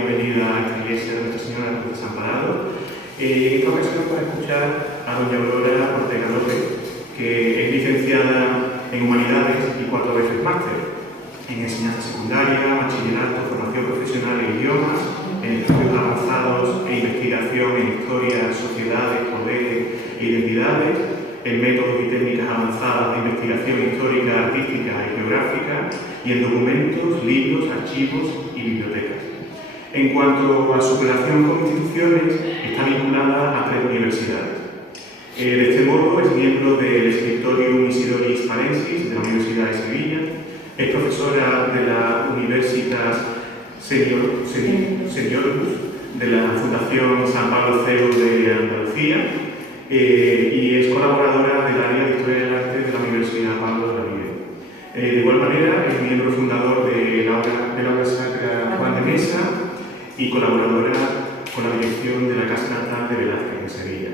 bienvenida a esta iglesia de Nuestra Señora de Desamparado. En esta ocasión vamos a escuchar a doña Aurora Ortega López, que es licenciada en Humanidades y 4 veces máster en enseñanza secundaria, bachillerato, formación profesional en idiomas, en estudios avanzados e investigación en historia, sociedades, poderes e identidades, en métodos y técnicas avanzadas de investigación histórica, artística y geográfica, y en documentos, libros, archivos y bibliotecas. En cuanto a su relación con instituciones, está vinculada a 3 universidades. De este modo, es miembro del Scriptorium Isidoris Parensis de la Universidad de Sevilla, es profesora de la Universitas Senioribus de la Fundación San Pablo CEU de Andalucía y es colaboradora del área de Historia del Arte de la Universidad Pablo de la Vive. De igual manera, es miembro fundador de la obra sacra Juan de Mesa y colaboradora con la dirección de la Casa Natal de Velázquez en Sevilla.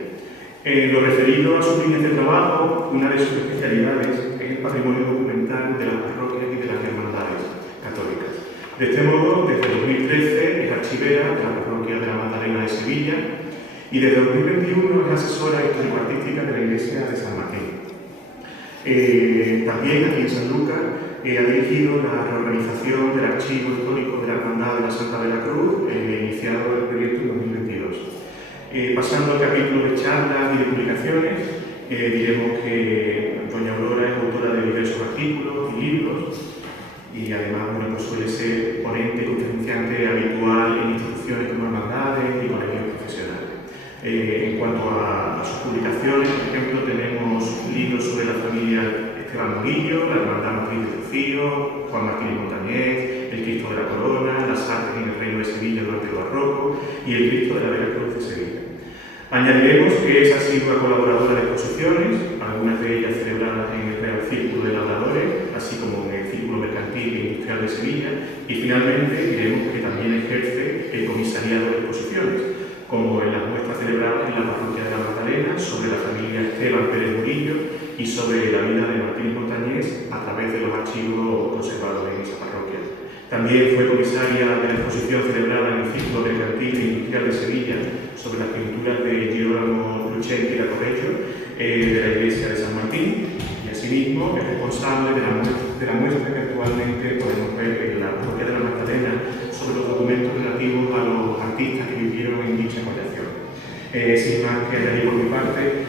En lo referido a sus líneas de trabajo, una de sus especialidades es el patrimonio documental de las parroquias y de las hermandades católicas. De este modo, desde 2013 es archivera de la parroquia de la Magdalena de Sevilla y desde 2021 es asesora histórico-artística de la iglesia de San Martín. También aquí en San Lucas ha dirigido la reorganización del archivo histórico de la Hermandad de la Santa de la Cruz, iniciado el proyecto en 2022. Pasando al capítulo de charlas y de publicaciones, diremos que doña Aurora es autora de diversos artículos y libros y además pues suele ser ponente y conferenciante habitual en instituciones como hermandades y colegios profesionales. En cuanto a sus publicaciones, por ejemplo, tenemos libros sobre la familia Esteban Murillo, la Hermandad Matriz de Rocío, Juan Martín Montañés, el Cristo de la Corona, las artes en el Reino de Sevilla durante el Barroco y el Cristo de la Veracruz de Sevilla. Añadiremos que es asidua colaboradora de exposiciones, algunas de ellas celebradas en el Real Círculo de Labradores, así como en el Círculo Mercantil e Industrial de Sevilla, y finalmente diremos que también ejerce el comisariado de exposiciones, como en las muestras celebradas en la parroquia de la Magdalena sobre la familia Esteban Pérez Murillo y sobre la vida de Martín Montañés a través de los archivos conservados en esa parroquia. También fue comisaria de la exposición celebrada en el Círculo Mercantil e Industrial de Sevilla sobre las pinturas de Girolamo Lucenti da Correggio de la iglesia de San Martín y asimismo es responsable de la muestra que actualmente podemos ver en la parroquia de la Magdalena sobre los documentos relativos a los artistas que vivieron en dicha colección. Sin más que añadir por mi parte,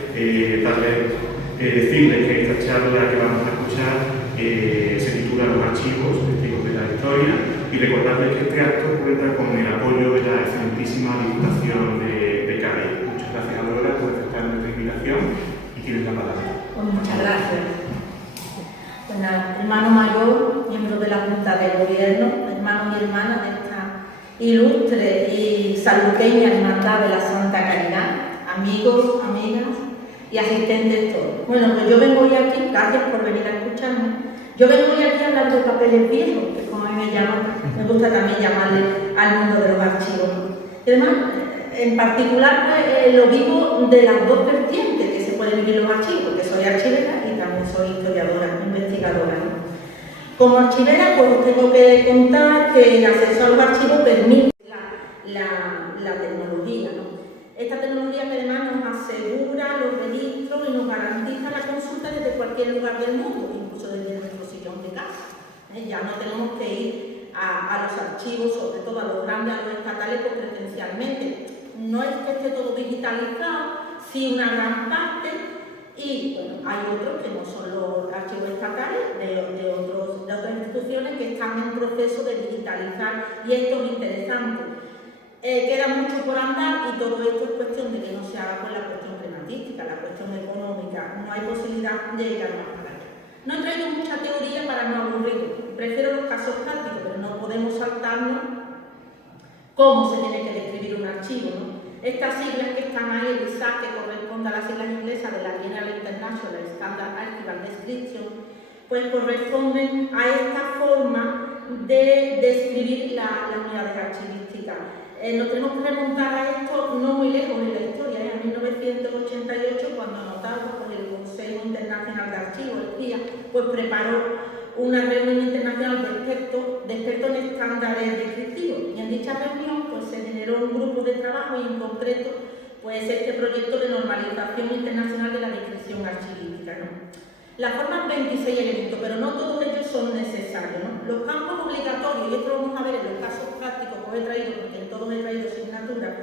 decirles que esta charla que vamos a escuchar se titula Los archivos, testigos de la historia, y recordarles que este acto cuenta con el apoyo de la excelentísima Diputación de Cádiz. Muchas gracias, Aurora, por aceptar nuestra invitación y tienes la palabra. Pues muchas gracias. Pues nada, hermano mayor, miembro de la Junta de Gobierno, hermanos y hermanas de esta ilustre y sanluqueña Hermandad de la Santa Caridad, amigos, amigas y asistentes todos. Bueno, pues yo vengo hoy aquí, gracias por venir a escucharme. Yo vengo hoy aquí a hablar de papeles viejos, que como a mí me llaman, me gusta también llamarle al mundo de los archivos. Y además, en particular, pues, lo vivo de las dos vertientes que se pueden vivir los archivos, que soy archivera y también soy historiadora, investigadora, ¿no? Como archivera, pues tengo que contar que el acceso a los archivos permite la tecnología, ¿no? Esta tecnología que además nos asegura los registros y nos garantiza la consulta desde cualquier lugar del mundo, incluso desde nuestro sillón de casa. Ya no tenemos que ir a los archivos, sobre todo a los grandes, a los estatales, pues presencialmente. No es que esté todo digitalizado, sí una gran parte, y bueno, hay otros que no son los archivos estatales de otras instituciones que están en proceso de digitalizar, y esto es interesante. Queda mucho por andar y todo esto es cuestión de que no se haga con la cuestión climatística, la cuestión económica. No hay posibilidad de llegar más allá. No he traído mucha teoría para no aburrir. Prefiero los casos prácticos, pero no podemos saltarnos cómo se tiene que describir un archivo, ¿no? Estas siglas que están ahí, el ISAC, que corresponde a las siglas inglesas de la General International Standard Archival Description, pues corresponden a esta forma de describir las unidades archivísticas. Nos tenemos que remontar a esto no muy lejos en la historia, en 1988, cuando anotado por el Consejo Internacional de Archivos, el CIA, pues preparó una reunión internacional de expertos en estándares descriptivos. Y en dicha reunión, grupo de trabajo y en concreto pues este proyecto de normalización internacional de la descripción archivística, ¿no? La forman 26 elementos, pero no todos ellos son necesarios, ¿no? Los campos obligatorios, y esto lo vamos a ver en los casos prácticos que os he traído, porque en todos he traído asignatura,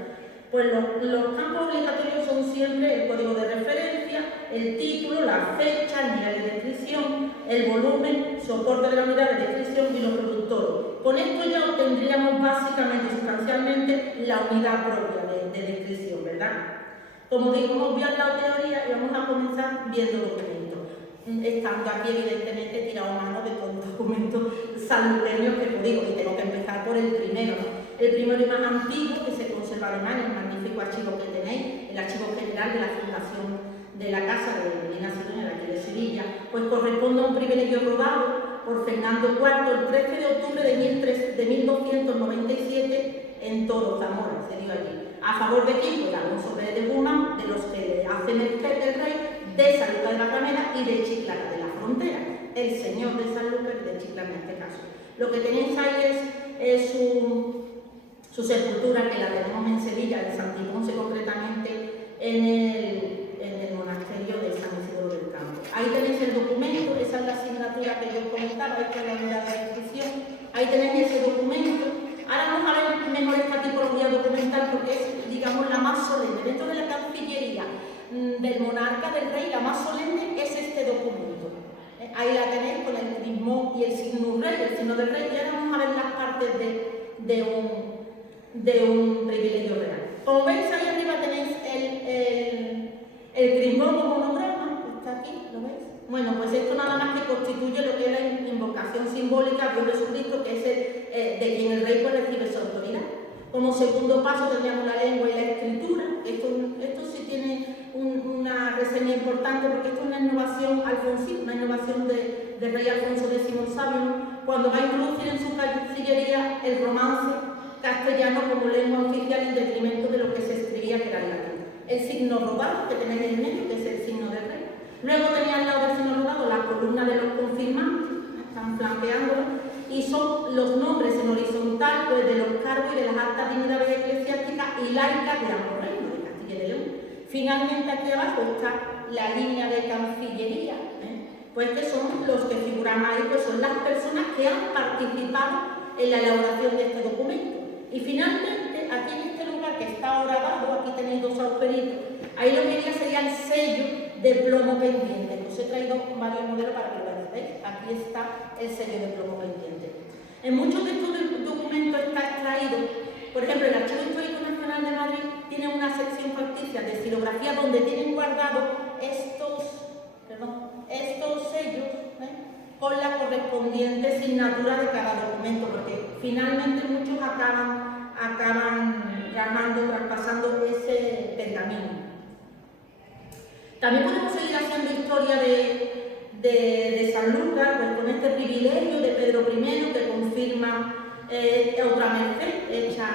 pues los campos obligatorios son siempre el código de referencia, el título, la fecha, el nivel de descripción, el volumen, soporte de la unidad de descripción y los productores. Con esto ya obtendríamos básicamente, sustancialmente, la unidad propia de descripción, ¿verdad? Como digo, hemos visto la teoría y vamos a comenzar viendo documentos. Estando aquí, evidentemente, tirado a mano de todos los documentos sanluqueños que os digo, y tengo que empezar por el primero, ¿no? El primero y más antiguo que se conserva además en el magnífico archivo que tenéis, el archivo general de la Fundación de la Casa de Medina Sidonia, de aquí de Sevilla, pues corresponde a un privilegio rodado por Fernando IV el 13 de octubre de 1297 en Toro, Zamora, se dio allí. ¿A favor de quién? Pues Alonso Pérez de Guzmán, de los que le hace merced el rey de Sanlúcar de Barrameda y de Chiclana de la Frontera, el señor de Sanlúcar y de Chiclana en este caso. Lo que tenéis ahí es su sepultura, que la tenemos en Sevilla, en Santiponce concretamente, en el monasterio de San Isidro del Campo. Ahí tenéis el documento, esa es la asignatura que yo os comentaba, esta es la unidad de descripción. Ahí tenéis ese documento. Ahora vamos a ver mejor esta tipología documental porque es, digamos, la más solemne. Dentro de la Cancillería del monarca, del rey, la más solemne es este documento. Ahí la tenéis con el crismón y el signo rey, el signo del rey, y ahora vamos a ver las partes de un privilegio real. Como veis, ahí arriba tenéis el crismón o monograma, está aquí, ¿lo veis? Bueno, pues esto nada más que constituye lo que es la invocación simbólica a Dios Jesucristo, que es de quien el rey pues recibe su autoridad. Como segundo paso tendríamos la lengua y la escritura. Esto sí tiene una reseña importante porque esto es una innovación alfonsina, una innovación del rey Alfonso X el Sabio, cuando va a introducir en su cancillería el romance castellano como lengua oficial en detrimento de lo que se escribía, que era el latín. El signo rodado que tenéis en el medio, que es el signo del rey. Luego tenía al lado del signo rodado la columna de los confirmantes, están flanqueándolo, y son los nombres en horizontal pues, de los cargos y de las altas dignidades eclesiásticas y laicas de ambos reinos, de Castilla y de León. Finalmente aquí abajo está la línea de Cancillería, pues que son los que figuran ahí, pues son las personas que han participado en la elaboración de este documento. Y finalmente, aquí en este lugar que está ahora abajo, aquí tenéis dos agujeritos, ahí lo que sería el sello de plomo pendiente. Os he traído varios modelos para que lo veáis. ¿Veis? Aquí está el sello de plomo pendiente. En muchos de estos documentos está extraído, por ejemplo, el Archivo Histórico Nacional de Madrid tiene una sección facticia de estilografía donde tienen guardados estos sellos con la correspondiente signatura de cada documento, porque finalmente muchos acaban traspasando ese pergamino. También podemos seguir haciendo historia de Sanlúcar, pues con este privilegio de Pedro I que confirma otra merced hecha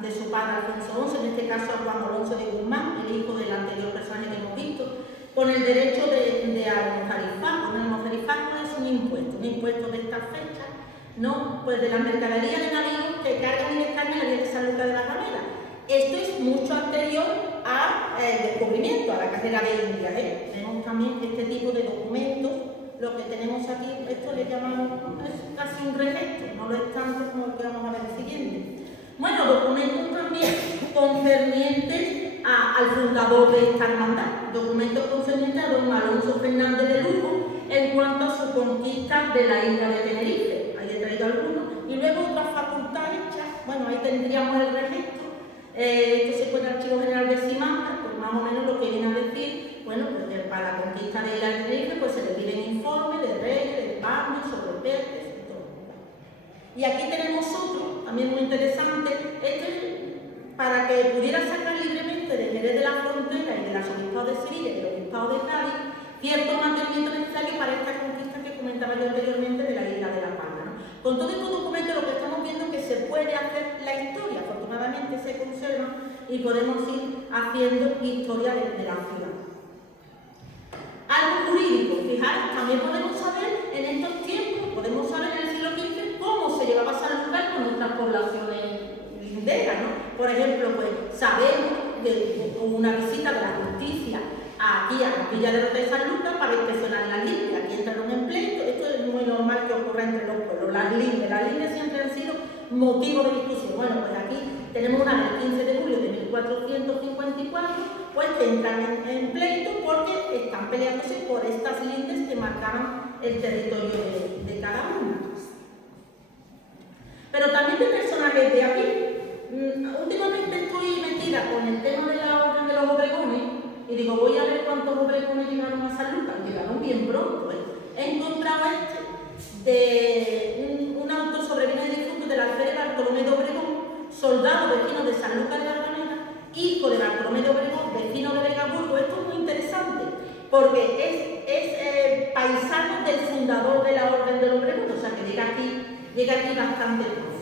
de su padre Alfonso XI, en este caso a Juan Alonso de Guzmán, el hijo del anterior personaje que hemos visto, con el derecho de almojarifar. El almojarifar es un impuesto de estas fechas, ¿no? Pues de la mercadería de navíos que cargan y descargan la vía de Sanlúcar de Barrameda. Esto es mucho anterior al descubrimiento, a la carrera de Indias. Tenemos también este tipo de documentos. Lo que tenemos aquí, esto le llamamos, es casi un registro, no lo es tanto como el que vamos a ver el siguiente. Bueno, documentos también concernientes al fundador de esta hermandad, documentos concernientes a don Alonso Fernández de Lugo en cuanto a su conquista de la isla de Tenerife. Ahí he traído algunos. Y luego otras facultades hechas, bueno, ahí tendríamos el registro. Esto se pone en el Archivo General de Simancas, pues más o menos lo que viene a decir, bueno, pues que para la conquista de la isla de Tenerife pues se le piden informes de reyes, de bandos, sobre peces y todo. Y aquí tenemos otro, también muy interesante, para que pudiera sacar libremente de Jerez de la Frontera y del Arzobispado de Sevilla y del Obispado de Cádiz cierto mantenimiento necesario para esta conquista que comentaba yo anteriormente de la isla de La Palma, ¿no? Con todos estos documentos lo que estamos viendo es que se puede hacer la historia, afortunadamente se conserva y podemos ir haciendo historia de la ciudad. Algo jurídico, fijaros, también podemos saber en estos tiempos, podemos saber en el siglo XV cómo se llevaba Sanlúcar con nuestras poblaciones linderas, ¿no? por ejemplo, pues sabemos de una visita de la justicia aquí a Villa de Rota de San Lucas para inspeccionar las lindes. Aquí entraron en pleito, esto es muy normal que ocurra entre los pueblos, las lindes siempre han sido motivo de discusión. Bueno, pues aquí tenemos una del 15 de julio de 1454, pues que entran en pleito porque están peleándose por estas lindes que marcaban el territorio de cada una. Pero también de personajes de aquí. Últimamente estoy metida con el tema de la orden de los obregones y digo, voy a ver cuántos obregones llegaron a San Lucas. Llegaron bien pronto. He encontrado de un autor sobre bienes difuntos del alférez Bartolomé de Obregón, soldado vecino de San Lucas de la Granada, hijo de Bartolomé de Obregón, vecino de Vegaburgo. Esto es muy interesante porque es paisano del fundador de la orden del Obregón, o sea que llega aquí bastante pronto.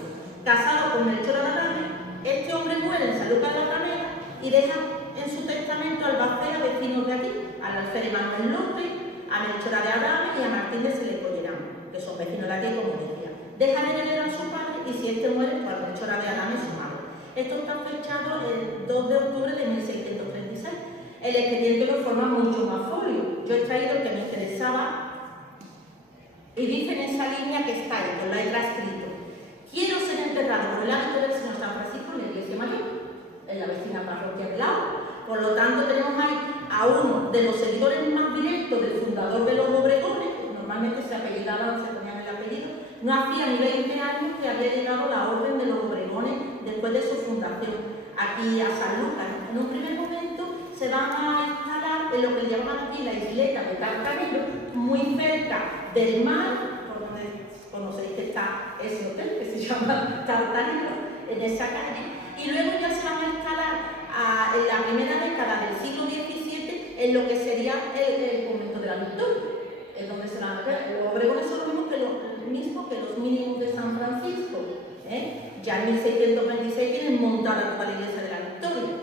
Casado con Melchora de Adame, este hombre muere en San Lucas de la Granada y deja en su testamento al Albacea, vecinos de aquí, al alférez Manuel López, a Melchora de Adame y a Martín de Selecoyerán, que son vecinos de aquí, como decía. Deja de heredar a su padre y si este muere, pues a Melchora de Adame su madre. Esto está fechado el 2 de octubre de 1636. El expediente lo forma mucho más folio. Yo he traído el que me interesaba y dice en esa línea que está ahí, con la letra escrito: quiero ser enterrado por el hábito del Señor San Francisco en la iglesia mayor, en la vecina parroquia del lado. Por lo tanto, tenemos ahí a uno de los seguidores más directos del fundador de los Obregones, que normalmente se apellidaban, se ponían el apellido. No hacía ni 20 años que había llegado la orden de los Obregones después de su fundación aquí a San Lucas. En un primer momento se van a instalar en lo que llaman aquí la isleta de Carcanero, muy cerca del mar, por donde conocéis que está ese hotel que se llama Tartanero, en esa calle, y luego ya se van a instalar en la primera década del siglo XVII en lo que sería el convento de la Victoria, es donde se van a ver. Los Obregones son lo mismo que los mínimos de San Francisco, Ya en 1626 tienen montada toda la iglesia de la Victoria.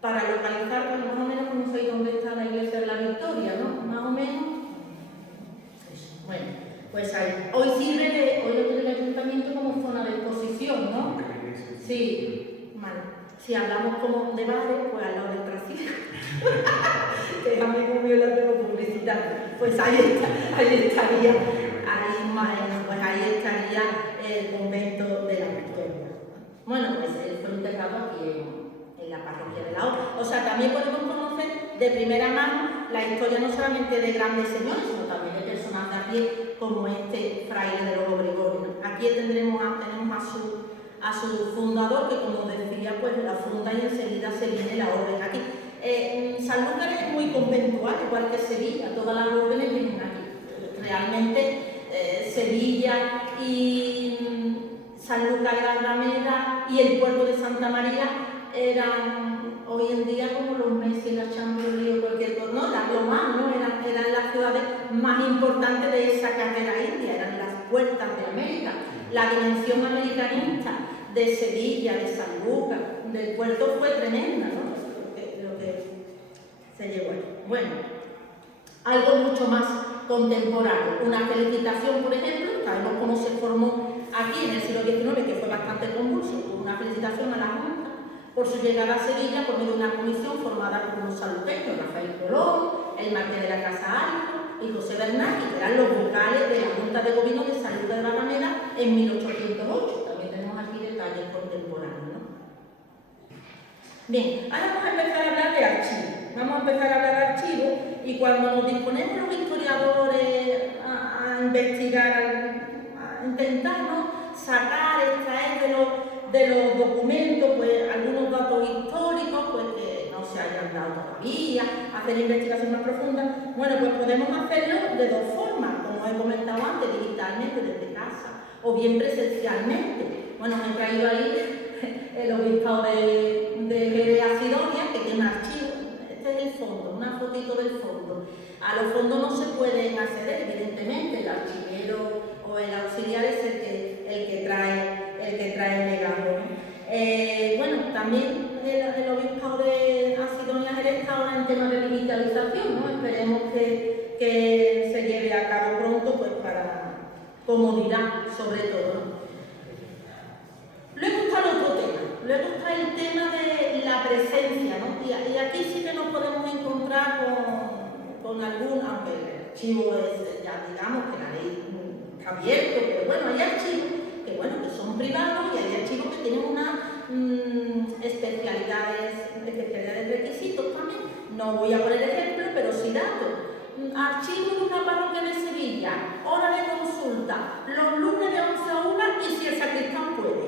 Para localizar, pues más o menos conocéis dónde está la iglesia de la Victoria, ¿no? Más o menos. Bueno, pues ahí. Hoy lo tiene el ayuntamiento como zona de exposición, ¿no? Sí, vale. Si hablamos como de bares, pues al lado del trasiego. Que es amigo mío, la tengo publicidad. Pues ahí estaría el convento de la Victoria. Bueno, pues él fue enterrado aquí en la parroquia de la Hora. O sea, también podemos conocer de primera mano la historia no solamente de grandes señores, sino también de personas de a pie como este fraile de los Obregones. Aquí tenemos a su fundador, que como decía, pues la funda y enseguida se viene la orden aquí. San Lucas es muy conventual, igual que Sevilla, todas las órdenes vienen aquí. Realmente Sevilla y San Lucas de la Granada y el puerto de Santa María eran hoy en día como los Messi, la Champions o cualquier cosa, no, eran lo más, ¿no? Eran las ciudades más importantes de esa carrera india, eran las puertas de América. La dimensión americanista de Sevilla, de San Lucas, del puerto fue tremenda, ¿no? Lo que se llevó ahí. Bueno, algo mucho más contemporáneo. Una felicitación, por ejemplo, sabemos cómo se formó aquí en el siglo XIX, que fue bastante convulso, una felicitación a la Junta por su llegada a Sevilla por medio de una comisión formada por unos saluteños, Rafael Colón, el marqués de la Casa Alto y José Bernal, que eran los vocales de la Junta de Gobierno de San Lucas de la Granada en 1808. También tenemos aquí detalles contemporáneos, ¿no? Bien, ahora vamos a empezar a hablar de archivos. Vamos a empezar a hablar de archivos y cuando nos disponemos los historiadores a investigar, a intentar, ¿no?, sacar, extraer de los documentos, pues algunos datos históricos, pues que no se hayan dado todavía, hacer investigación más profunda. Bueno, pues podemos hacerlo de dos formas, como he comentado antes, digitalmente desde casa o bien presencialmente. Bueno, me he traído ahí el obispado de Asidonia, que tiene un archivo. Este es el fondo, una fotito del fondo. A los fondos no se pueden acceder, evidentemente, el archivero o el auxiliar es el que trae el legado, ¿no? Bueno, también el obispado de Asidonia Jerez está ahora en temas de digitalización, ¿no? Esperemos que se lleve a cabo pronto, pues para comodidad sobre todo, ¿no? Luego está el otro tema, luego está presencia, ¿no? Y aquí sí que nos podemos encontrar con algún, aunque el archivo es, ya digamos que la ley está abierto, pero bueno, hay archivos que son privados y hay archivos que tienen unas especialidades, requisitos también. No voy a poner ejemplo, pero sí datos. Archivo de una parroquia de Sevilla, hora de consulta, los lunes de 11 a 1 y si el sacristán puede.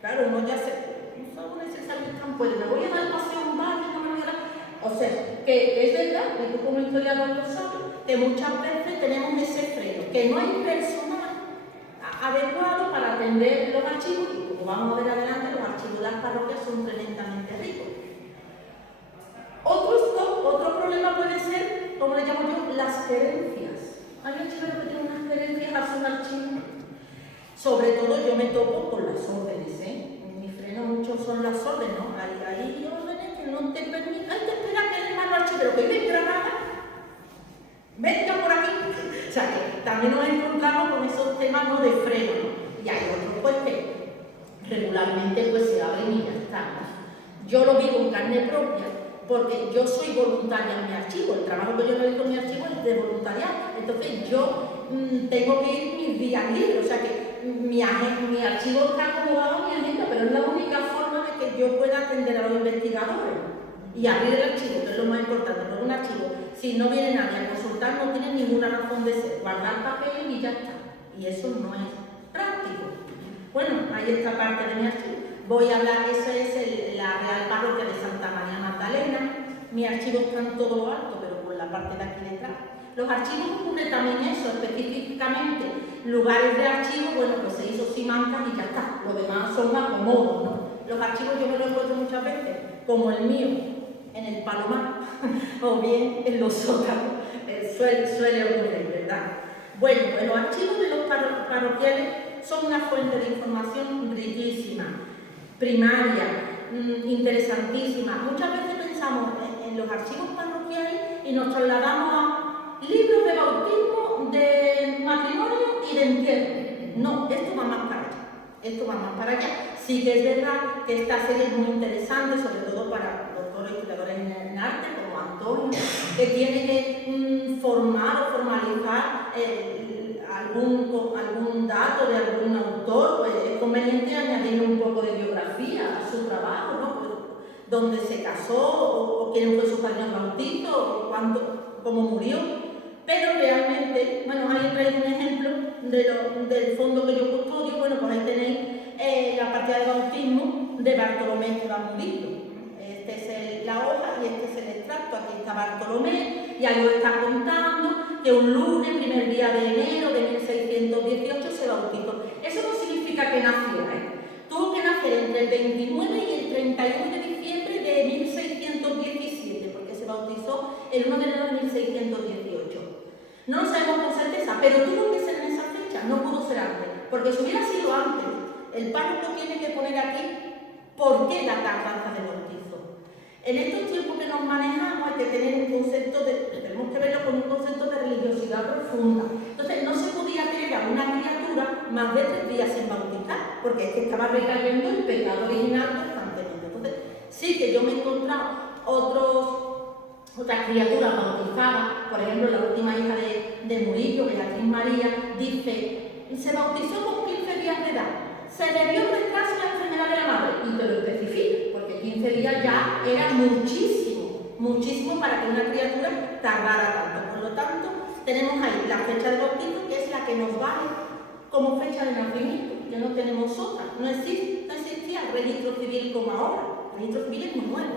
Claro, uno ya se puede, si el sacristán puede, me voy a dar paseo a un bar, no me voy a dar... O sea, que es verdad, que tú como historiador lo sabes, que muchas veces tenemos ese freno, que no hay personal adecuado para atender los archivos, y como vamos a ver adelante, los archivos de las parroquias son tremendamente ricos. Otro problema puede ser, como le llamo yo, las querencias. Hay archivos que tienen unas querencias a sus archivos. Sobre todo yo me topo con las órdenes, Mi freno mucho son las órdenes, ¿no? Hay órdenes que no te permiten, hay que esperar que el hermano archivero que venga a Granada, venga por aquí. O sea que también nos encontramos con esos temas, ¿no?, de freno, ¿no? Y hay otros pues que regularmente pues se abren y ya está, ¿no? Yo lo vivo en carne propia, porque yo soy voluntaria en mi archivo, el trabajo que yo realizo en mi archivo es de voluntariado, entonces yo tengo que ir mis días libres, o sea que mi archivo está acomodado a mi agenda, pero es la única forma de que yo pueda atender a los investigadores y abrir el archivo, que es lo más importante, porque un archivo, si no viene nadie a consultar, no tiene ninguna razón de ser, guardar papel y ya está, y eso no es práctico. Bueno, hay esta parte de mi archivo. Voy a hablar, eso es la Real Parroquia de Santa María Magdalena. Mi archivo está en todo lo alto, pero por la parte de aquí detrás. Los archivos ocurre también eso, específicamente lugares de archivo, bueno, pues se hizo Simancas y ya está. Lo demás son acomodos, ¿no? Los archivos yo me los encuentro muchas veces, como el mío, en el Palomar, o bien en los sótanos. Suele ocurrir, ¿verdad? Bueno, pues los archivos de los parroquiales son una fuente de información riquísima, primaria, interesantísima. Muchas veces pensamos en los archivos parroquiales y nos trasladamos a libros de bautismo, de matrimonio y de entierro. No, esto va más para allá. Esto va más para allá. Sí que es verdad que esta serie es muy interesante, sobre todo para doctores y historiadores en arte, como Antonio, que tiene que formar o formalizar algún dato de algún autor, pues es conveniente añadir un poco de biografía a su trabajo, ¿no? Pues, dónde se casó, o quién fue su padre bautista, o cómo murió. Pero realmente, bueno, ahí traigo un ejemplo del fondo que yo custodio. Bueno, pues ahí tenéis la partida de bautismo de Bartolomé Murillo. Este es la hoja y este es el extracto. Aquí está Bartolomé, y algo está contando que un lunes, primer día de enero de 1618, se bautizó. Eso no significa que naciera, Tuvo que nacer entre el 29 y el 31 de diciembre de 1617, porque se bautizó el 1 de enero de 1618. No lo sabemos con certeza, pero tuvo que ser en esa fecha, no pudo ser antes, porque si hubiera sido antes, el párroco tiene que poner aquí por qué la tardanza de bautizo. En estos tiempos que nos manejamos hay que tener un concepto tenemos que verlo con un concepto de religiosidad profunda. Entonces no se podía tener a una criatura más de 3 días sin bautizar, porque es que estaba recayendo el pecado original constantemente. Entonces sí que yo me he encontrado otras criaturas bautizadas, por ejemplo la última hija de Murillo, Beatriz María, dice, se bautizó con 15 días de edad, se le dio retraso a la enfermedad de la madre, y te lo especifico, porque 15 días ya era muchísimo para que una criatura tardara tanto. Por lo tanto, tenemos ahí la fecha de bautizo, que es la que nos vale como fecha de nacimiento, ya no tenemos otra, no existía el registro civil como ahora, el registro civil es muy nuevo,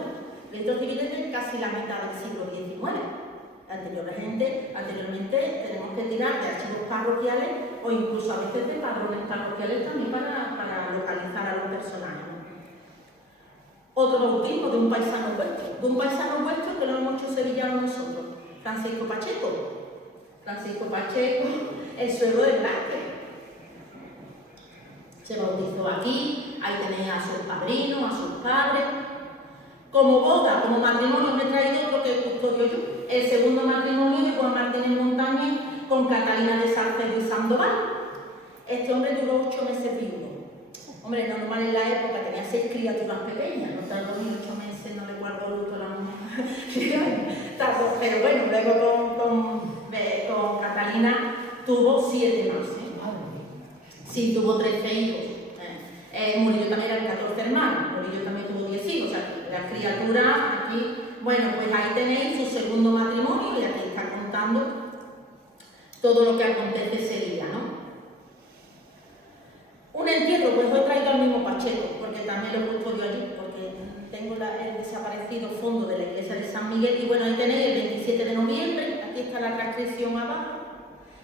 el registro civil es de casi la mitad del siglo XIX. Anteriormente tenemos que tirar de archivos parroquiales o incluso a veces de padrones parroquiales también para localizar a los personajes. Otro bautismo de un paisano vuestro, que lo hemos hecho sevillanos nosotros, Francisco Pacheco, el suegro de Blasquez. Se bautizó aquí, ahí tenéis a sus padrinos, a sus padres. Como boda, como matrimonio, me he traído otro que custodio yo. El segundo matrimonio de Juan Martínez Montañez con Catalina de Salcedo y Sandoval. Este hombre duró 8 meses vivo. Hombre, normal en la época tenía 6 criaturas pequeñas, no tardó ni 8 meses, no le guardo luto a la mujer. Pero bueno, luego con Catalina tuvo 7 más. Sí, tuvo 13 hijos. Murillo también eran 14 hermanos, Murillo también tuvo 10 hijos. O sea, la criatura aquí, bueno, pues ahí tenéis su segundo matrimonio y aquí está contando todo lo que acontece ese día, ¿no? Un entierro, pues lo he traído al mismo Pacheco, porque también lo custodio allí, porque tengo el desaparecido fondo de la iglesia de San Miguel, y bueno, ahí tenéis el 27 de noviembre, aquí está la transcripción abajo.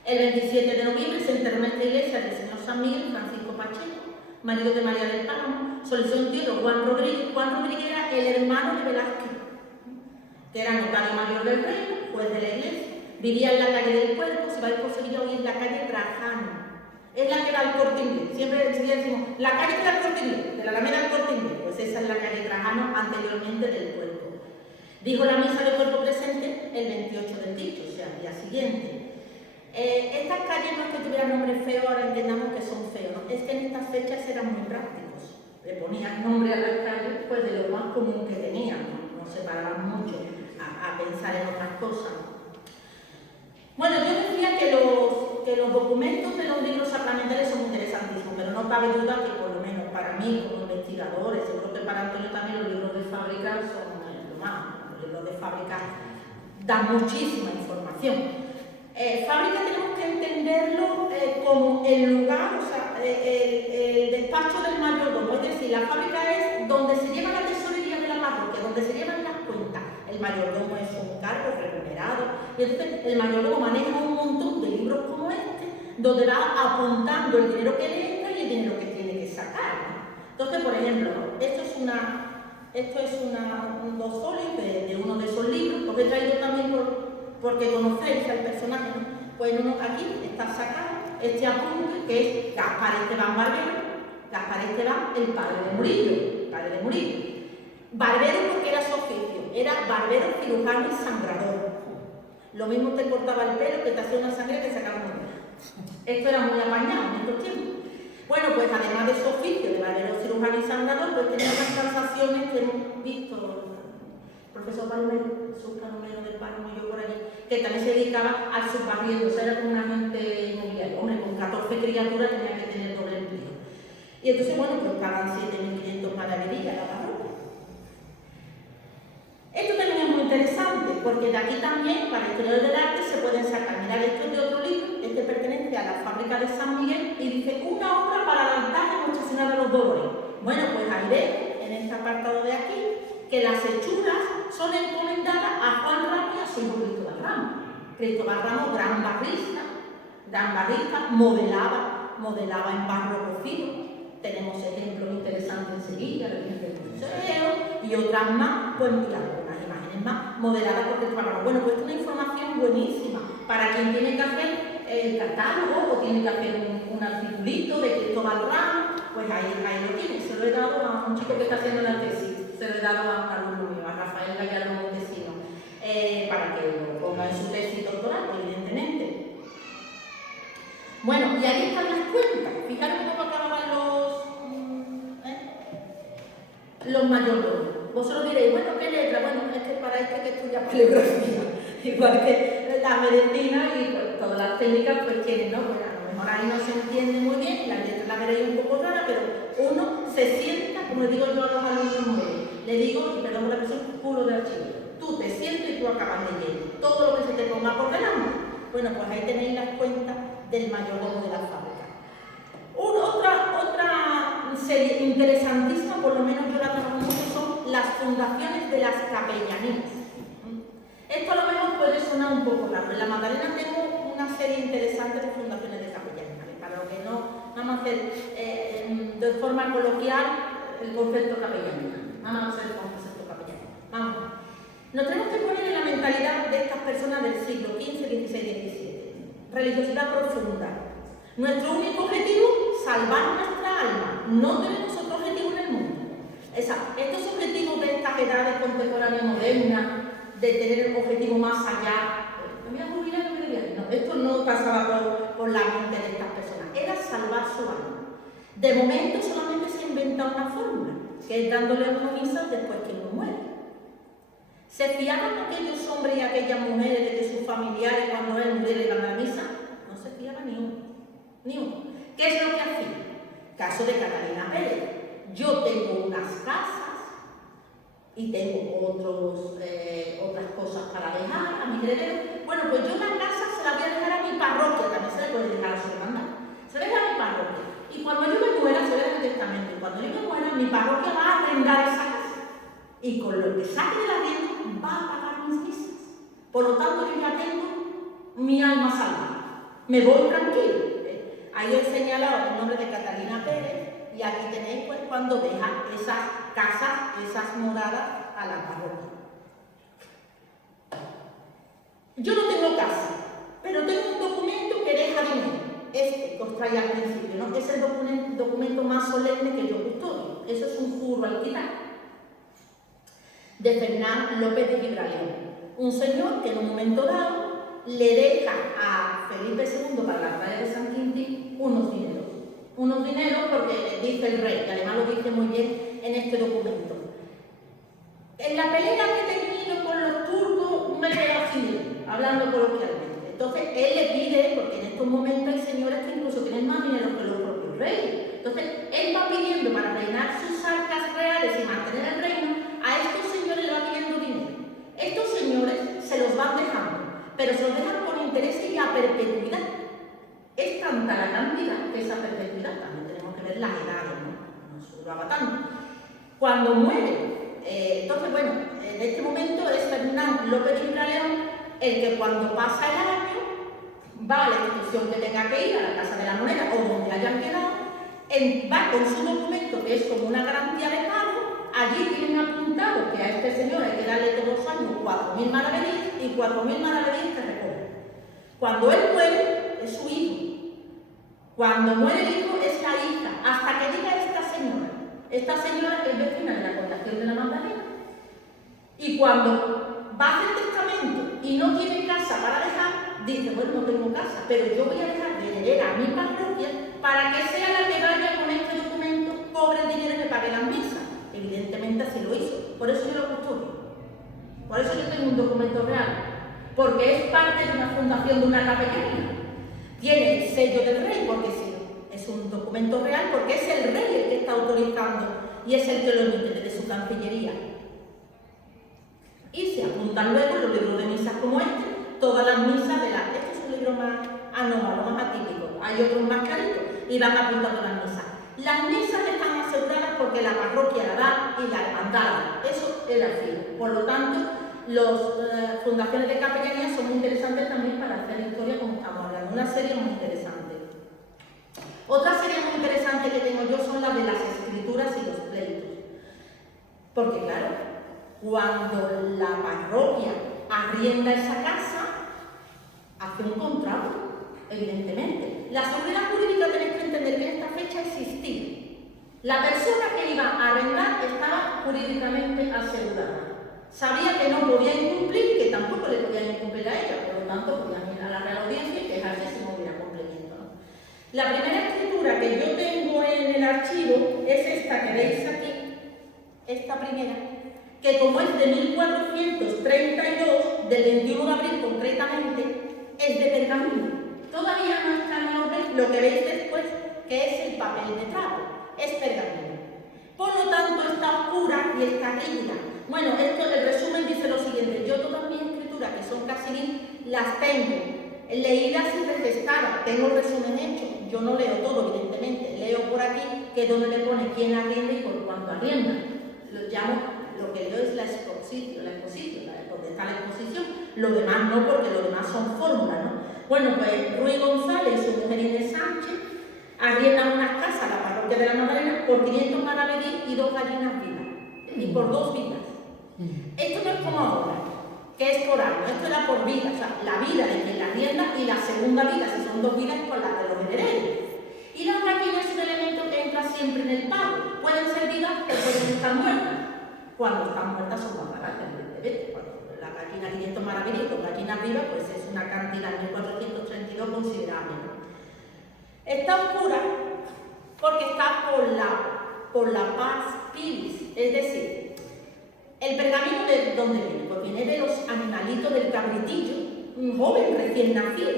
El 27 de noviembre se enterró en esta iglesia del señor San Miguel, Francisco Pacheco, marido de María del Páramo, solicitó un tío, Juan Rodríguez. Juan Rodríguez era el hermano de Velázquez, que era notario mayor del reino, juez de la iglesia, vivía en la calle del Puerto, si vais por Sevilla hoy en la calle Trajano. Es la que da el Corte Inglés. Siempre decimos, la calle que da el Corte Inglés, de la Alameda al Corte Inglés. Pues esa es la calle Trajano, anteriormente del Puerto. Dijo la misa de cuerpo presente el 28 del dicho, o sea, el día siguiente. Estas calles no es que tuvieran nombres feos, ahora entendamos que son feos, ¿no? Es que en estas fechas eran muy prácticos. Le ponían nombre a las calles pues de lo más común que tenían, no se paraban mucho a pensar en otras cosas. Bueno, yo decía que los documentos de los libros sacramentales son interesantísimos, pero no cabe duda que por lo menos para mí como investigadores, seguro que para Antonio también los libros de fábrica son lo más, los libros de fábrica dan muchísima información. Fábrica tenemos que entenderlo como el lugar, o sea, el despacho del mayordomo, es decir, la fábrica es donde se lleva la tesorería de la parroquia, donde se llevan las cuentas. El mayordomo es un cargo remunerado, y entonces el mayordomo maneja un montón de libros como este, donde va apuntando el dinero que le entra y el dinero que tiene que sacar, ¿no? Entonces, por ejemplo, esto es dos folios de uno de esos libros, os he traído también porque conocéis al personaje, ¿no? Pues uno aquí está sacado este apunte que es Gaspar Esteban Barbero. Gaspar Esteban, el padre de Murillo. Barbero porque era su oficio, era barbero, cirujano y sangrador. Lo mismo te cortaba el pelo que te hacía una sangre que sacaba una oreja. Esto era muy apañado en estos tiempos. Bueno, pues además de su oficio de barbero, cirujano y sangrador, pues tenía unas transacciones que hemos visto. Profesor Palomero, subpalomero del Páramo, yo por allí, que también se dedicaba al subbarriendo, o sea, era como un agente inmobiliario. Hombre, con 14 criaturas tenía que tener doble empleo. Y entonces, bueno, pues pagan 7.500 maravillas la parroquia. Esto también es muy interesante, porque de aquí también, para historiadores del arte, se pueden sacar. Mirad, esto es de otro libro, este pertenece a la fábrica de San Miguel, y dice, una obra para el altar de Nuestra Señora de los Dolores. Bueno, pues ahí vemos, en este apartado de aquí, que las hechuras son encomendadas a Juan Ramos y a su hijo Cristóbal Ramos. Cristóbal Ramos, gran barrista, modelaba en barro cocido. Tenemos ejemplos interesantes en Sevilla, la Virgen del Museo, y otras más, pues mira, unas imágenes más modeladas por Cristóbal Ramos. Bueno, pues es una información buenísima para quien tiene que hacer el catálogo o tiene que hacer un articulito de Cristóbal Ramos, pues ahí lo tiene. Se lo he dado a un chico que está haciendo la tesis. Se lo he dado a un alumno mío, a Rafael Gallardo Montesino, para que lo ponga en su tesis doctoral, evidentemente. Bueno, y ahí están las cuentas. Fijaros cómo acababan los mayordomos. Vosotros diréis, bueno, ¿qué letra? Bueno, es que para esto hay que estudiar paleografía. Igual que la medicina y pues, todas las técnicas pues tienen, ¿no? Bueno, a lo mejor ahí no se entiende muy bien, la letra la veréis un poco rara, pero uno se sienta, como digo yo a los alumnos nuevos, le digo, y perdón por la expresión, puro de archivo. Tú te sientes y tú acabas leyendo. Todo lo que se te ponga por delante. Bueno, pues ahí tenéis las cuentas del mayordomo de la fábrica. Otra serie interesantísima, por lo menos yo la trabajo mucho, son las fundaciones de las capellanías. Esto a lo mejor puede sonar un poco raro. En la Magdalena tengo una serie interesante de fundaciones de capellanías, para lo que no vamos a hacer de forma coloquial el concepto capellanía. Vamos a hacer el concepto capellanía. Vamos. Nos tenemos que poner en la mentalidad de estas personas del siglo XV, XVI, XVII. Religiosidad profunda. Nuestro único objetivo, salvar nuestra alma. No tenemos otro objetivo en el mundo. Estos objetivos de estas edades contemporáneas modernas, de tener un objetivo más allá, me voy a jubilar, no me voy a ir. No, esto no pasaba por la mente de estas personas. Era salvar su alma. De momento solamente se que es dándole una misa después que uno muere. ¿Se fiaban aquellos hombres y aquellas mujeres de que sus familiares cuando él muriera iban a la misa? No se fiaban ni uno, ni uno. ¿Qué es lo que hacía? Caso de Catalina Pérez. Yo tengo unas casas y tengo otras cosas para dejar a mi heredero. Bueno, pues yo la casa se la voy a dejar a mi parroquia, también se le puede dejar a su hermandad. Se la deja a mi parroquia. Y cuando yo me muera, se ve en el testamento, y cuando yo me muera, mi parroquia va a arrendar esa casa. Y con lo que saque del arriendo, va a pagar mis misas. Por lo tanto, yo ya tengo mi alma salva. Me voy tranquilo. Ahí he señalado el nombre de Catalina Pérez. Y aquí tenéis pues cuando deja esas casas, esas moradas a la parroquia. Yo no tengo casa, pero tengo un documento que deja dinero. Este que os traía al principio, ¿no? Es el documento más solemne que yo custodio. Eso es un juro alquilar de Fernán López de Gibraleón. Un señor que en un momento dado le deja a Felipe II para la batalla de San Quintín unos dineros. Unos dineros porque dice el rey, que además lo dice muy bien en este documento. En la pelea que he tenido con los turcos me he quedado sin dinero, hablando coloquialmente. Entonces él le pide, porque en estos momentos hay señores que incluso tienen más dinero que los propios reyes. Entonces él va pidiendo para reinar sus arcas reales y mantener el reino, a estos señores le va pidiendo dinero. Estos señores se los van dejando, pero se los dejan con interés y a perpetuidad. Es tanta la cantidad que esa perpetuidad, también tenemos que ver las edades, no se lo haga tanto. Cuando muere, entonces bueno, en este momento es Fernán López de Gibraleón el que cuando pasa el año va a la institución que tenga que ir, a la Casa de la Moneda o donde hayan quedado, va con su documento que es como una garantía de pago, allí tienen apuntado que a este señor hay que darle todos los años 4.000 maravedíes y 4.000 maravedíes que recoge. Cuando él muere, es su hijo. Cuando muere el hijo, es la hija, hasta que diga esta señora que es vecina de la Condación de la Magdalena. Y cuando va a hacer testamento y no tiene casa para dejar, dice, bueno, no tengo casa, pero yo voy a dejar de heredera a mi parroquia para que sea la que vaya con este documento, cobre el dinero y me pague las misas. Evidentemente así lo hizo, por eso yo lo custodio. Por eso yo tengo un documento real, porque es parte de una fundación de una capellanía. Tiene el sello del rey, porque sí, es un documento real, porque es el rey el que está autorizando y es el que lo emite desde su cancillería. Y se apuntan luego los libros de misas como este, todas las misas de la... Este es un libro más anómalo, más atípico, hay otros más claritos y van apuntando las misas. Las misas están aseguradas porque la parroquia la da y la hermandad, eso es la fiel. Por lo tanto, las fundaciones de capellanía son muy interesantes también para hacer historia como estamos hablando, una serie muy interesante. Otra serie muy interesante que tengo yo son las de las escrituras y los pleitos. Porque claro, cuando la parroquia arrienda esa casa, hace un contrato, evidentemente. La seguridad jurídica tenéis que entender que en esta fecha existía. La persona que iba a arrendar estaba jurídicamente asegurada. Sabía que no podía incumplir y que tampoco le podían incumplir a ella, por lo tanto podían ir a la Real Audiencia y quejarse si no hubiera cumplimiento, ¿no? La primera escritura que yo tengo en el archivo es esta que veis aquí, esta primera, que como es de 1432, del 21 de abril concretamente, es de pergamino. Todavía no está en orden lo que veis después, que es el papel de trapo, es pergamino. Por lo tanto, está oscura y está rígida. Bueno, esto, el resumen dice lo siguiente: yo todas mis escrituras, que son casi 1000, las tengo leídas y registradas, tengo el resumen hecho. Yo no leo todo, evidentemente, leo por aquí, que es donde le pone quién arrienda y por cuánto arrienda. Lo llamo, lo que leo es la exposición, donde está la exposición. Lo demás no, porque lo demás son fórmulas, ¿no? Bueno, pues Ruiz González y su mujer Inés Sánchez arriendan unas casas a la parroquia de la Magdalena por 500 maravedíes y 2 gallinas vivas, y por 2 vidas. Esto no es como ahora, que es por año, esto era por vida, o sea, la vida de quien la arrienda y la segunda vida, si son 2 vidas, por la de los herederos. Y las gallinas es un elemento que entra siempre en el pago, pueden ser vivas o pueden estar muertas. Cuando están muertas son más baratas, evidentemente. Cuando la gallina 500 maravedíes con gallinas vivas, pues es una cantidad en 1432 considerable, ¿no? Está oscura porque está por la paz pilis, es decir, el pergamino ¿de dónde viene? Pues viene de los animalitos del cabritillo, un joven recién nacido,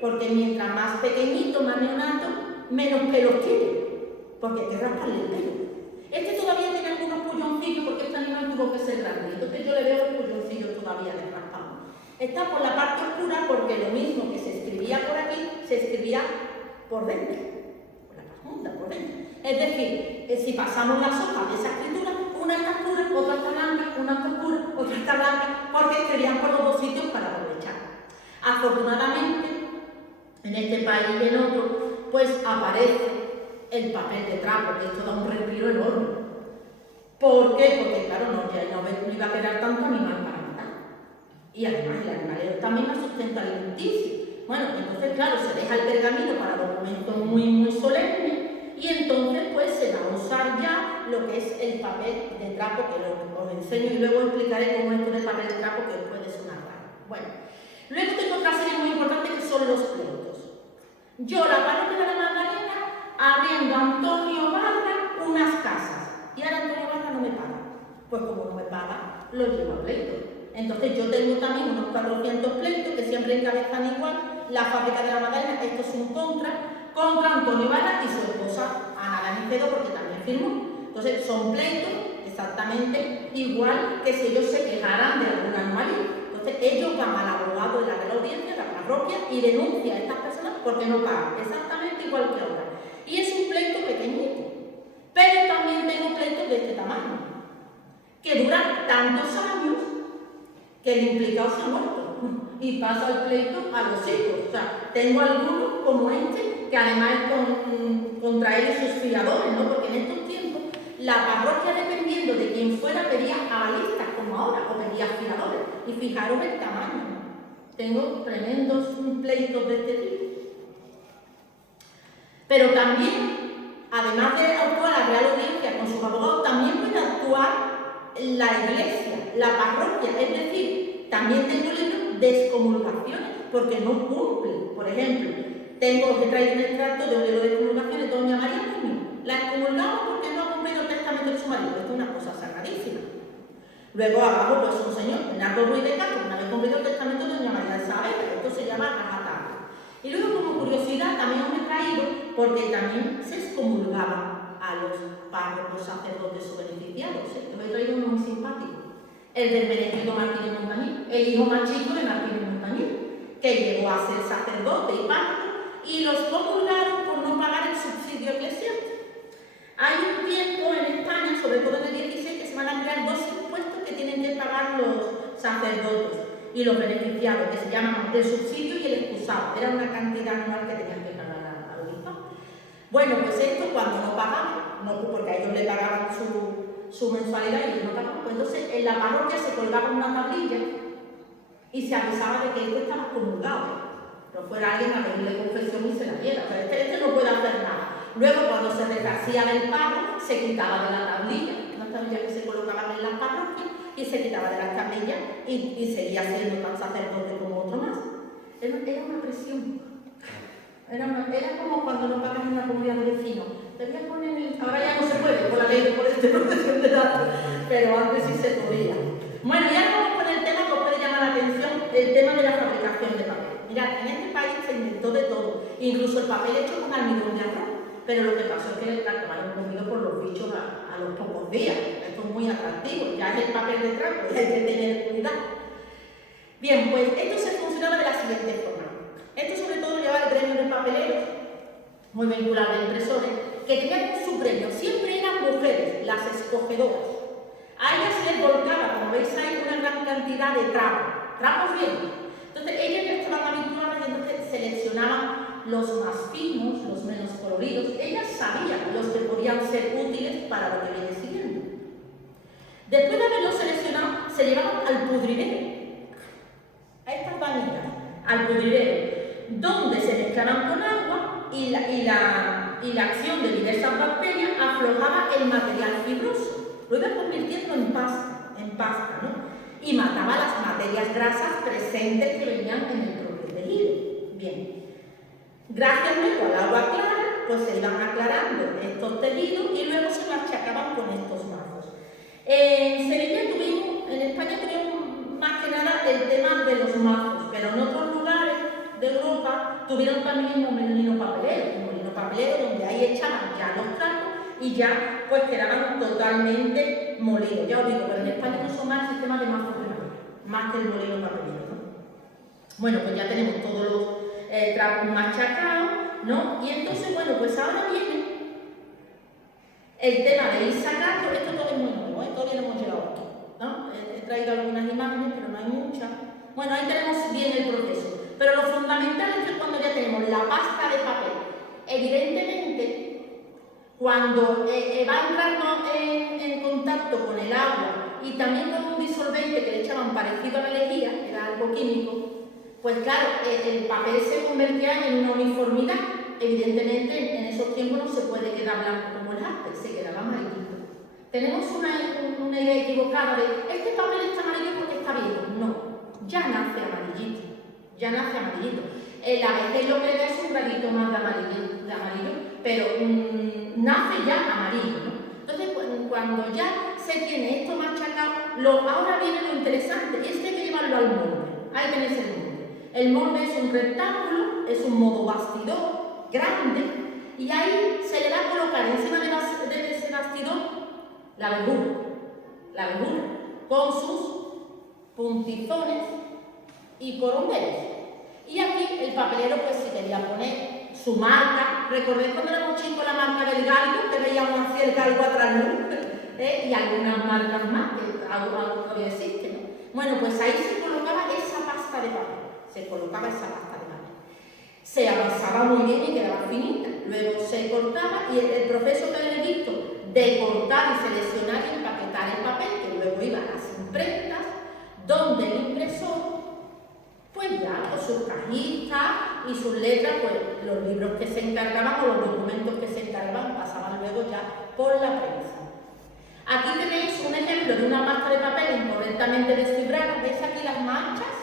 porque mientras más pequeñito, más neonato, menos pelos tiene, porque hay que rasparle el pelo. Este todavía tiene algunos pulloncillos porque este animal tuvo que ser grande, entonces yo le veo los pulloncillos todavía desraspados. Está por la parte oscura porque lo mismo que se escribía por aquí, se escribía por dentro, por la punta, por dentro. Es decir, si pasamos las hojas de esa escritura, una está oscura, otra está blanca, una está oscura, otra está blanca, porque escribían por los dos sitios para aprovechar. Afortunadamente, en este país y en otro, pues aparece el papel de trapo, que esto da un respiro enorme. ¿Por qué? Porque claro, no iba a quedar tanto animal para matar. Y además el animal también es sustento alimenticio. Bueno, entonces claro, se deja el pergamino para documentos muy solemnes y entonces pues se va a usar ya lo que es el papel de trapo, que os enseño y luego explicaré cómo esto del papel de trapo, que os puede sonar raro. Bueno, luego tengo otra serie muy importante que son los pleitos. Yo, la parroquia de la Magdalena, abriendo a Antonio Barra unas casas y ahora Antonio Barra no me paga. Pues como no me paga, lo llevo a pleito. Entonces yo tengo también unos 400 pleitos que siempre encabezan igual. La fábrica de la Magdalena, esto es un contra Antonio Barra y su esposa Ana Ganicedo, porque también firmó. Entonces son pleitos exactamente igual que si ellos se quejaran de alguna anomalía. Entonces ellos van al abogado de la audiencia, la parroquia, y denuncian a estas personas porque no pagan, exactamente igual que ahora. Y es un pleito pequeñito, pero también tengo pleitos de este tamaño, que duran tantos años que el implicado se ha muerto y pasa el pleito a los hijos. O sea, tengo algunos como este, que además es contra él y sus fiadores, ¿no? Porque en estos tiempos la parroquia, dependiendo de quién fuera, pedía avalistas como ahora, o pedía fiadores. Y fijaros el tamaño, ¿no? Tengo tremendos pleitos de este tipo. Pero también, además de actuar la Real Audiencia con sus abogados, también puede actuar la iglesia, la parroquia, es decir, también tengo libros de excomulgaciones porque no cumple. Por ejemplo, tengo que traer un extracto de un libro de excomulgaciones de doña María Muñoz. La excomulgamos porque no ha cumplido el testamento de su marido. Esto es una cosa sagradísima. Luego abajo, pues un señor, Bernardo Ruiz de Castro, una vez cumplido el testamento de doña María de Saavedra. Esto se llama rajatabla. Y luego, como curiosidad, también os he traído porque también se excomulgaba a los párrocos, sacerdotes o beneficiados. Os he traído uno muy simpático. El del Benedicto Martínez Montañés, el hijo más chico de Martínez Montañés, que llegó a ser sacerdote y párroco, y los comulgaron por no pagar el subsidio eclesiástico. Hay un tiempo en España, sobre todo en el 16, que se van a crear dos impuestos que tienen que pagar los sacerdotes y los beneficiados, que se llaman el subsidio y el excusado. Era una cantidad anual que tenían que pagar al obispo. Bueno, pues esto cuando no pagaban, no, porque a ellos le pagaban su mensualidad y ellos no pagaban, pues entonces en la parroquia se colgaba una tablilla y se avisaba de que esto estaba comulgado. No fuera alguien a pedirle confesión y se la diera. O sea, este no puede hacer nada. Luego, cuando se deshacía del pago, se quitaba de la tablilla, unas tablillas que se colocaban en las parroquias, y se quitaba de las tablillas y seguía siendo tan sacerdote como otro más. Era una presión. Era como cuando no pagas en una comunidad de vecinos. Debías poner ahora ya no se puede, por la ley de protección de datos, pero antes sí se podía. Bueno, ya vamos con el tema que os puede llamar la atención, el tema de la fabricación de papel. Mirad, en este país se inventó de todo, incluso el papel hecho con almidón de arroz. Pero lo que pasó es que la acabaron comido por los bichos a los pocos días. Esto es muy atractivo, ya es el papel de trapo, hay que tener cuidado. Bien, pues esto se funcionaba de la siguiente forma. Esto sobre todo llevaba el gremio de papeleros, muy vinculado a impresores, que tenían su premio. Siempre eran mujeres, las escogedoras. A ellas se les volcaba, como veis ahí, una gran cantidad de trapos viejos. Entonces ellas ya estaban habituadas y entonces seleccionaban los más finos, los menos coloridos. Ellas sabían los que podían ser útiles para lo que viene siguiendo. Después de haberlos seleccionado, se llevaban al pudridero, a estas vainitas, al pudridero, donde se mezclaban con agua y la acción de diversas bacterias aflojaba el material fibroso, lo iba convirtiendo en pasta, ¿no? Y mataba las materias grasas presentes que venían en el propio tejido. Bien. Gracias luego al agua clara, pues se iban aclarando estos tejidos y luego se machacaban con estos marcos. tuvieron también un molino papelero donde ahí echaban ya los trapos y ya pues quedaban totalmente molidos. Ya os digo, pero en España no son más el sistema de más funcional, más que el molino papelero, ¿no? Bueno, pues ya tenemos todos los trapos machacados, ¿no? Y entonces, bueno, pues ahora viene el tema de ir sacando. Esto todo es muy nuevo, todavía no hemos llegado aquí, ¿no? He traído algunas imágenes, pero no hay muchas. Bueno, ahí tenemos bien el proceso. Pero lo fundamental es que cuando ya tenemos la pasta de papel, evidentemente, cuando va entrando en contacto con el agua y también con un disolvente que le echaban parecido a la lejía, que era algo químico, pues claro, el papel se convertía en una uniformidad. Evidentemente, en esos tiempos no se puede quedar blanco como el jaspe, se quedaba amarillito. Tenemos una idea equivocada de este papel está amarillo porque está viejo. No, ya nace amarillito, ya nace amarillito. La vejez lo que le da es un gradito más de amarillo, pero nace ya amarillo, ¿no? Entonces, cuando ya se tiene esto machacado, ahora viene lo interesante, y es que hay que llevarlo al molde. Ahí tenéis el molde. El molde es un rectángulo, es un modo bastidor grande, y ahí se le da a colocar encima de ese bastidor la verdura, con sus puntizones y corondeles. Y aquí el papelero, pues si quería poner su marca, recordéis cuando éramos chicos la marca del galgo, que veíamos así el galgo atrás, ¿no? Y algunas marcas más, que algo todavía existe, ¿no? Bueno, pues ahí se colocaba esa pasta de papel, se amasaba muy bien y quedaba finita, luego se cortaba y el proceso que habéis visto de cortar y seleccionar y empaquetar el papel, que luego iba a las imprentas, donde el impresor, pues ya con sus cajitas y sus letras, pues los libros que se encargaban o los documentos que se encargaban pasaban luego ya por la prensa. Aquí tenéis un ejemplo de una pasta de papel incorrectamente desfibrada. ¿Veis aquí las manchas?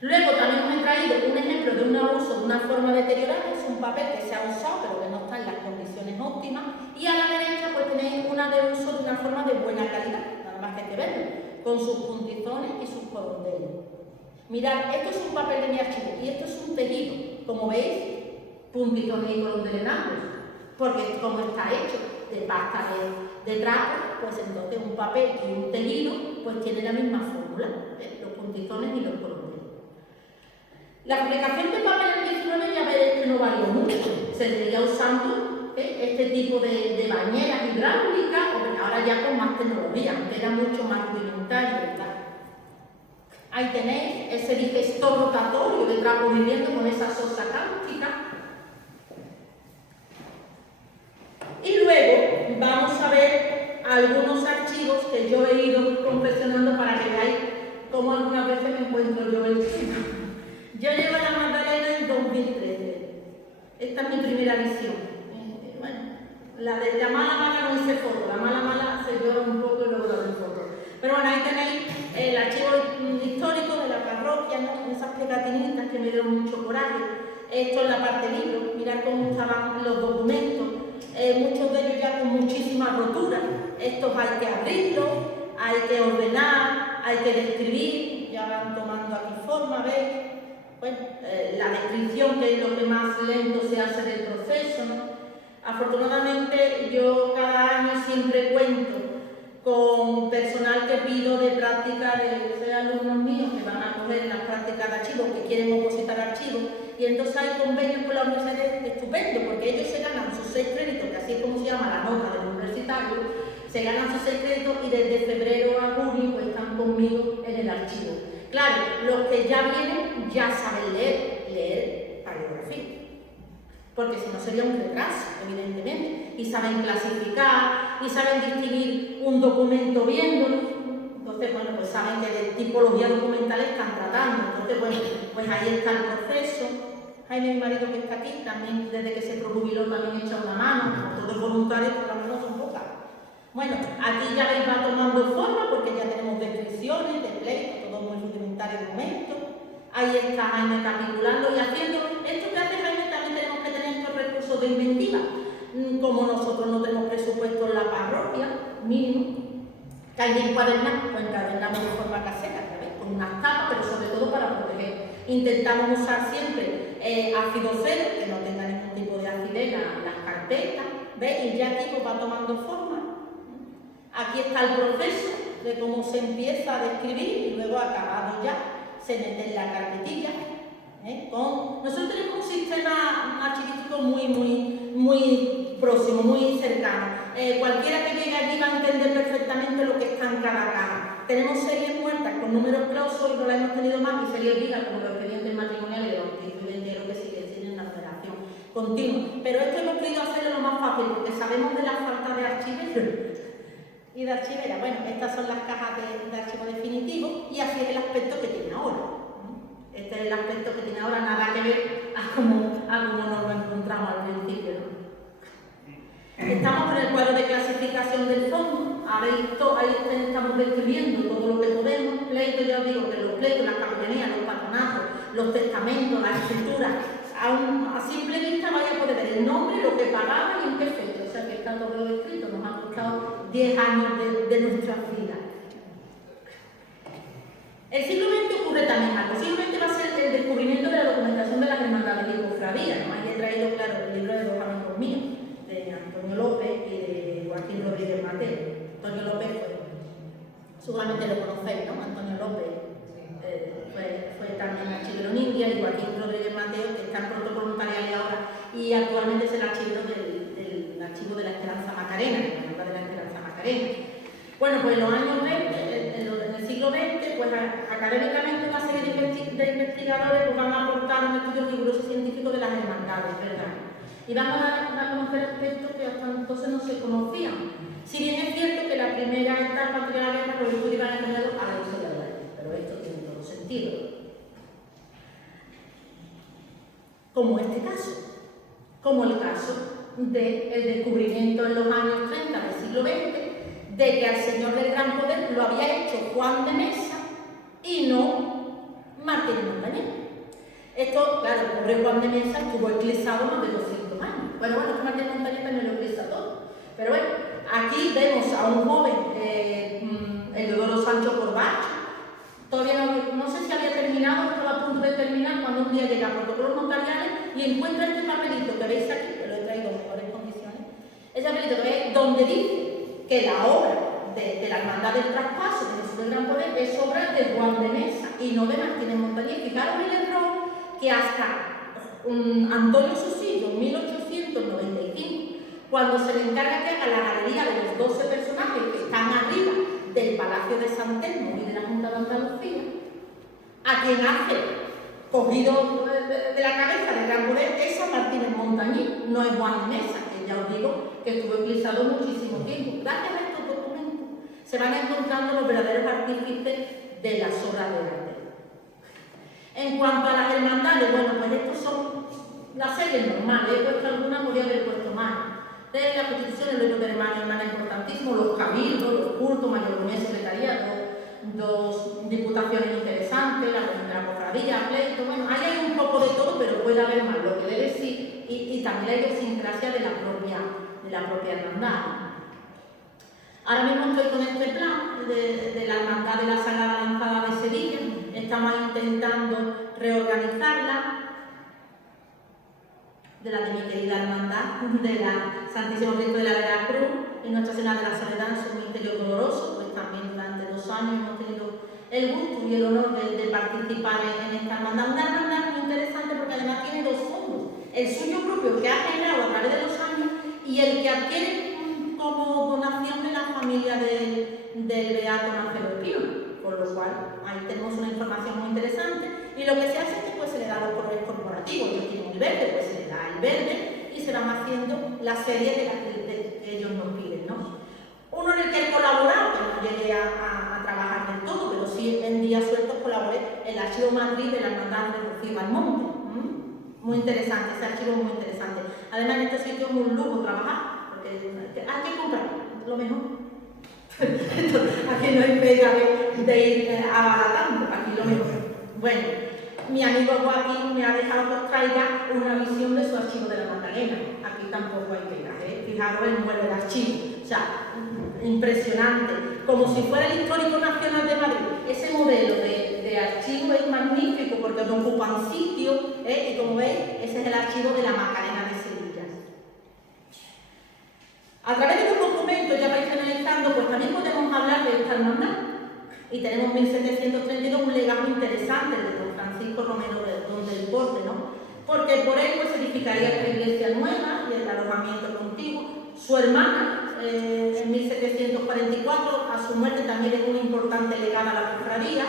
Luego también os he traído un ejemplo de un uso de una forma deteriorada. Es un papel que se ha usado pero que no está en las condiciones óptimas. Y a la derecha pues tenéis una de uso de una forma de buena calidad, nada más que hay que verlo, con sus puntizones y sus corondeles. Mirad, esto es un papel de mi archivo y esto es un tejido. Como veis, puntizones y corondeles en ambos, porque como está hecho de pasta de trapo, pues entonces un papel y un tejido pues tiene la misma fórmula, los puntizones y los corondeles. La fabricación de papel en el 19 ya veréis que no varió mucho, se seguía usando este tipo de bañeras hidráulicas, ahora ya con más tecnología, aunque era mucho más rudimentario, ¿verdad? Ahí tenéis ese digestor rotatorio de trapo hirviendo con esa sosa cáustica. Y luego vamos a ver algunos archivos que yo he ido confeccionando para que veáis cómo algunas veces me encuentro yo el tema. Yo llevo la Magdalena en 2013. Esta es mi primera edición. Bueno, la de la mala no hice foto, la mala se llora un poco y luego la doy foto. Pero bueno, ahí tenéis el archivo histórico de la parroquia, ¿no? Esas pegatinitas que me dieron mucho coraje. Esto es la parte libro, mirad cómo estaban los documentos, muchos de ellos ya con muchísimas roturas. Estos hay que abrirlos, hay que ordenar, hay que describir, ya van tomando aquí forma, ¿veis? Bueno, la descripción, que es lo que más lento se hace del proceso, ¿no? Afortunadamente yo cada año siempre cuento con personal que pido de práctica de alumnos míos que van a coger las prácticas de archivos, que quieren opositar archivos, y entonces hay convenios con la universidad estupendo, porque ellos se ganan sus 6 créditos, que así es como se llama la nota del universitario, se ganan sus 6 créditos y desde febrero a junio pues, están conmigo en el archivo. Claro, los que ya vienen ya saben leer paleografía, porque si no sería un retraso, evidentemente, y saben clasificar, y saben distinguir un documento viéndolo. Entonces, bueno, pues saben que de tipología documental están tratando. Entonces, bueno, pues ahí está el proceso. Jaime, mi marido que está aquí, también desde que se jubiló también echa una mano, todos voluntarios, por lo menos son pocas. Bueno, aquí ya veis va tomando forma porque ya tenemos descripciones de pleito, todo muy rudimentario el momento. Ahí está Jaime capitulando y haciendo esto que hace Jaime. También tenemos que tener estos recursos de inventiva. Como nosotros no tenemos presupuesto en la parroquia, mínimo, que hay que encuadernar, pues encuadernamos de forma casera, ¿sabes? Con unas tapas, pero sobre todo para proteger intentamos usar siempre ácido cero, que no tenga ningún tipo de acidez las carpetas, ¿veis? Y ya aquí pues va tomando forma. Aquí está el proceso de cómo se empieza a describir y luego acabado ya se mete en la carpetilla. Nosotros tenemos un sistema archivístico muy próximo, muy cercano. Cualquiera que llegue allí va a entender perfectamente lo que está en cada caja. Tenemos series muertas con números clausos y no las hemos tenido más, y series vivas como los expedientes matrimoniales de bautizo y de entierro que siguen siendo una numeración continua. Pero esto hemos querido hacerlo lo más fácil porque sabemos de la falta de archiveros y de archivera. Bueno, estas son las cajas de archivo definitivo y así es el aspecto que tiene ahora. Este es el aspecto que tiene ahora, nada que ver a cómo nos lo encontramos al principio, ¿no? Estamos con el cuadro de clasificación del fondo. Ahí estamos describiendo todo lo que podemos. Pleitos, ya os digo que los pleitos, las capellanías, los patronatos, los testamentos, las escrituras, a simple vista vaya a poder ver el nombre, lo que pagaba y en qué fecha. O sea que está todo escrito, nos ha costado 10 años de nuestra vida. El siglo XX ocurre también algo. Posiblemente va a ser el descubrimiento de la documentación de las hermandades y cofradías, ¿no? Ahí he traído, claro, el libro de dos amigos míos, de Antonio López y de Joaquín Rodríguez Mateo. Antonio López seguramente lo conocéis, ¿no? Antonio López fue también archivero en India, y Joaquín Rodríguez Mateo, que está en protocolo notarial ahora, y actualmente es el archivero del archivo de la Esperanza Macarena, de la Esperanza Macarena. Bueno, pues en los años 20, en el siglo XX, pues académicamente una serie de investigadores pues, van a aportar un estudio riguroso científico de las hermandades, ¿verdad? Y vamos a conocer aspectos que hasta entonces no se conocían. Si bien es cierto que la primera etapa de la guerra los estudios iban encaminados a la historia de la guerra, pero esto tiene todo sentido. Como este caso, como el caso del descubrimiento en los años 30 del siglo XX de que al Señor del Gran Poder lo había hecho Juan de Mesa y no Martín Montañés. Esto, claro, el pobre Juan de Mesa estuvo eclesado más de 200 años. Bueno, es que Martín Montañés también lo eclesa todo. Pero bueno, aquí vemos a un joven, el Deodoro Sancho Corbacho, todavía no sé si había terminado o estaba a punto de terminar cuando un día llega a protocolos notariales y encuentra este papelito que veis aquí, que lo he traído en mejores condiciones, ese papelito que veis donde dice que la obra de la Hermandad del Traspaso de Jesús del Gran Poder es obra de Juan de Mesa y no de Martínez Montañés. Fijaros el error que hasta Antonio Susillo en 1895, cuando se le encarga que haga la galería de los 12 personajes que están arriba del Palacio de San Telmo y de la Junta de Andalucía, a quien hace cogido de la cabeza del Gran Poder es a Martínez Montañés, no es Juan de Mesa, que ya os digo que estuvo eclipsado muchísimo tiempo. Gracias a estos documentos se van encontrando los verdaderos artífices de las obras de arte. En cuanto a las hermandades, bueno, pues estos son las series normales, he puesto algunas, podría haber puesto más. De la Constitución, el libro de hermana importantísimo, los cabildos, los cultos, mayordomía y secretariado, dos diputaciones interesantes, la cofradía, pleito, bueno, ahí hay un poco de todo, pero puede haber más, lo que debe sí, y también la idiosincrasia de la propia hermandad. Ahora mismo estoy con este plan de la Hermandad de la Sagrada Lanzada de Sevilla, estamos intentando reorganizarla, de la de mi querida hermandad, de la Santísimo Cristo de la Veracruz y Nuestra Señora de la Soledad en su misterio doloroso, pues también durante 2 años hemos tenido el gusto y el honor de participar en esta hermandad. Una hermandad muy interesante porque además tiene 2 fondos, el suyo propio que ha generado a través de los años y el que adquiere como donación de la familia del Beato Marcelo Pío, por lo cual ahí tenemos una información muy interesante. Y lo que se hace es que pues, se le da los colores corporativos, yo tengo el verde, pues se le da el verde y se van haciendo la serie de las que ellos nos piden, ¿no? Uno en el que he colaborado, que no llegué a trabajar del todo, pero sí en días sueltos colaboré, el archivo Madrid de la Hermandad de Rocío Almonte. Muy interesante, ese archivo es muy interesante. Además en estos sitios es un lujo trabajar, porque hay que comprar lo mejor. Aquí no hay pega de ir abaratando, aquí lo mejor. Bueno, mi amigo Joaquín me ha dejado que os traiga una visión de su archivo de la Magdalena. Aquí tampoco hay pegas, fijaros el modelo de archivo, o sea, impresionante, como si fuera el Histórico Nacional de Madrid. Ese modelo de archivo es magnífico porque no ocupan sitio, y como veis, ese es el archivo de la Macarena de Sevilla. A través de los documentos, ya vais analizando, pues también podemos hablar de esta hermandad. Y tenemos 1732, un legado interesante de don Francisco Romero del Porte, ¿no? Porque por él pues, se edificaría esta iglesia nueva y el alojamiento contiguo. Su hermana, en 1744, a su muerte también es un importante legado a la cofradía.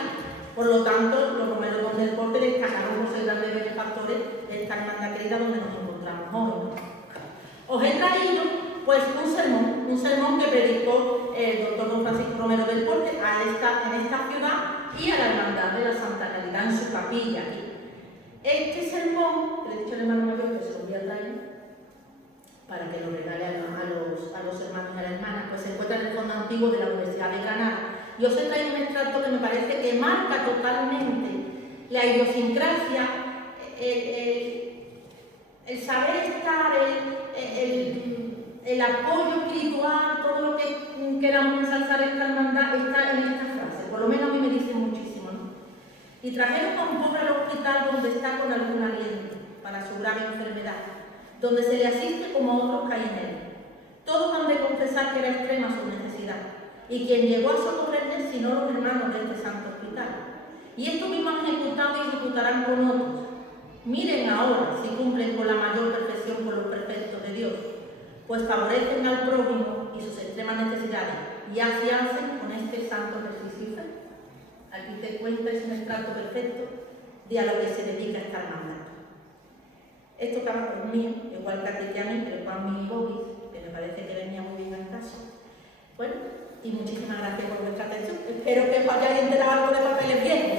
Por lo tanto, los Romeros del Porte destacaron por ser grandes benefactores de esta hermandad querida donde nos encontramos hoy, ¿no? Os he traído pues un sermón que predicó el doctor don Francisco Romero del Porte en esta ciudad y a la hermandad de la Santa Caridad en su capilla aquí. Este sermón, que le he dicho al hermano mayor que se lo voy a traer para que lo regale a los hermanos y a las hermanas, pues se encuentra en el fondo antiguo de la Universidad de Granada. Y os he traído un extracto que me parece que marca totalmente la idiosincrasia, el saber estar, el apoyo espiritual, todo lo que queramos ensalzar esta hermandad está en esta frase. Por lo menos a mí me dice muchísimo, ¿no? Y trajeron a un pobre al hospital donde está con algún aliento para su grave enfermedad, donde se le asiste como a otros que hay en él. Todos han de confesar que era extrema su necesidad, y quien llegó a socorrerle sino los hermanos de este santo hospital. Y esto mismo han ejecutado y ejecutarán con otros. Miren ahora si cumplen con la mayor perfección con los perfectos de Dios, pues favorecen al prójimo y sus extremas necesidades, y así hacen con este santo ejercicio y fe. Aquí te cuenta, es un extracto perfecto de a lo que se dedica esta hermandad. Esto estaba con mío, igual que aquí a mí, pero Juan mi Bobis, que me parece que venía muy bien al caso. Bueno, y muchísimas gracias por vuestra atención. Espero que os hayáis enterado algo de papeles viejos.